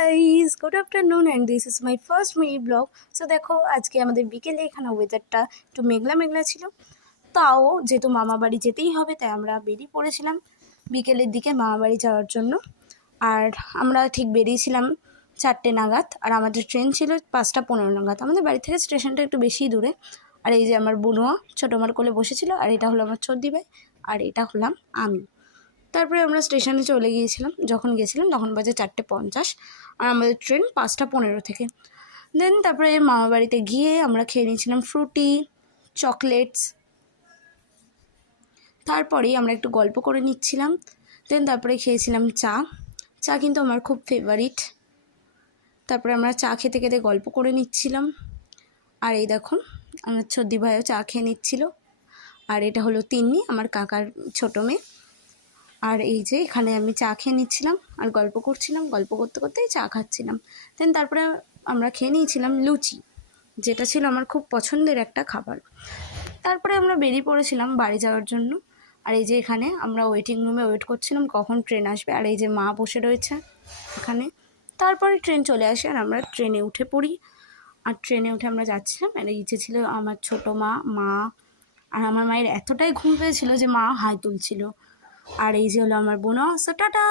Guys, good afternoon and this is my first mini blog. So দেখো, আজকে আমাদের বিকেলে এখানে ওয়েদারটা একটু মেঘলা মেঘলা ছিল। তাও যেহেতু মামা বাড়ি যেতেই হবে, তাই আমরা বেরিয়ে পড়েছিলাম বিকেলের দিকে মামা বাড়ি যাওয়ার জন্য। আর আমরা ঠিক বেরিয়েছিলাম 4টে নাগাদ, আর আমাদের ট্রেন ছিল 5টা 15 নাগাদ। আমাদের বাড়ি থেকে স্টেশনটা একটু বেশিই দূরে। আর এই যে আমার বুনুয়া ছোটো আমার কোলে বসেছিল, আর এটা হলো আমার চর্দি ভাই, আর এটা হলাম আমি। তারপরে আমরা স্টেশনে চলে গিয়েছিলাম। যখন গেছিলাম তখন বাজে 4টে 50, আর আমাদের ট্রেন 5টা 15 থেকে। দেন তারপরে মামা বাড়িতে গিয়ে আমরা খেয়ে নিয়েছিলাম ফ্রুটি, চকলেটস। তারপরেই আমরা একটু গল্প করে নিচ্ছিলাম। দেন তারপরে খেয়েছিলাম চা। চা কিন্তু আমার খুব ফেভারিট। তারপরে আমরা চা খেতে খেতে গল্প করে নিচ্ছিলাম। আর এই দেখুন, আমার ছর্দি ভাইও চা খেয়ে নিচ্ছিল। আর এটা হলো তিন্নি, আমার কাকার ছোটো মেয়ে। আর এই যে এখানে আমি চা খেয়ে নিচ্ছিলাম আর গল্প করছিলাম, গল্প করতে করতেই চা খাচ্ছিলাম। দেন তারপরে আমরা খেয়ে নিয়েছিলাম লুচি, যেটা ছিল আমার খুব পছন্দের একটা খাবার। তারপরে আমরা বেরিয়ে পড়েছিলাম বাড়ি যাওয়ার জন্য। আর এই যে এখানে আমরা ওয়েটিং রুমে ওয়েট করছিলাম কখন ট্রেন আসবে। আর এই যে মা বসে রয়েছে এখানে। তারপরে ট্রেন চলে আসে আর আমরা ট্রেনে উঠে পড়ি। আর ট্রেনে উঠে আমরা যাচ্ছিলাম। আর এই যে ছিল আমার ছোটো মা। আর আমার মায়ের এতটাই ঘুম পেয়েছিল যে মা হাই তুলছিল। আর এই যে হলো আমার বোন। So tata.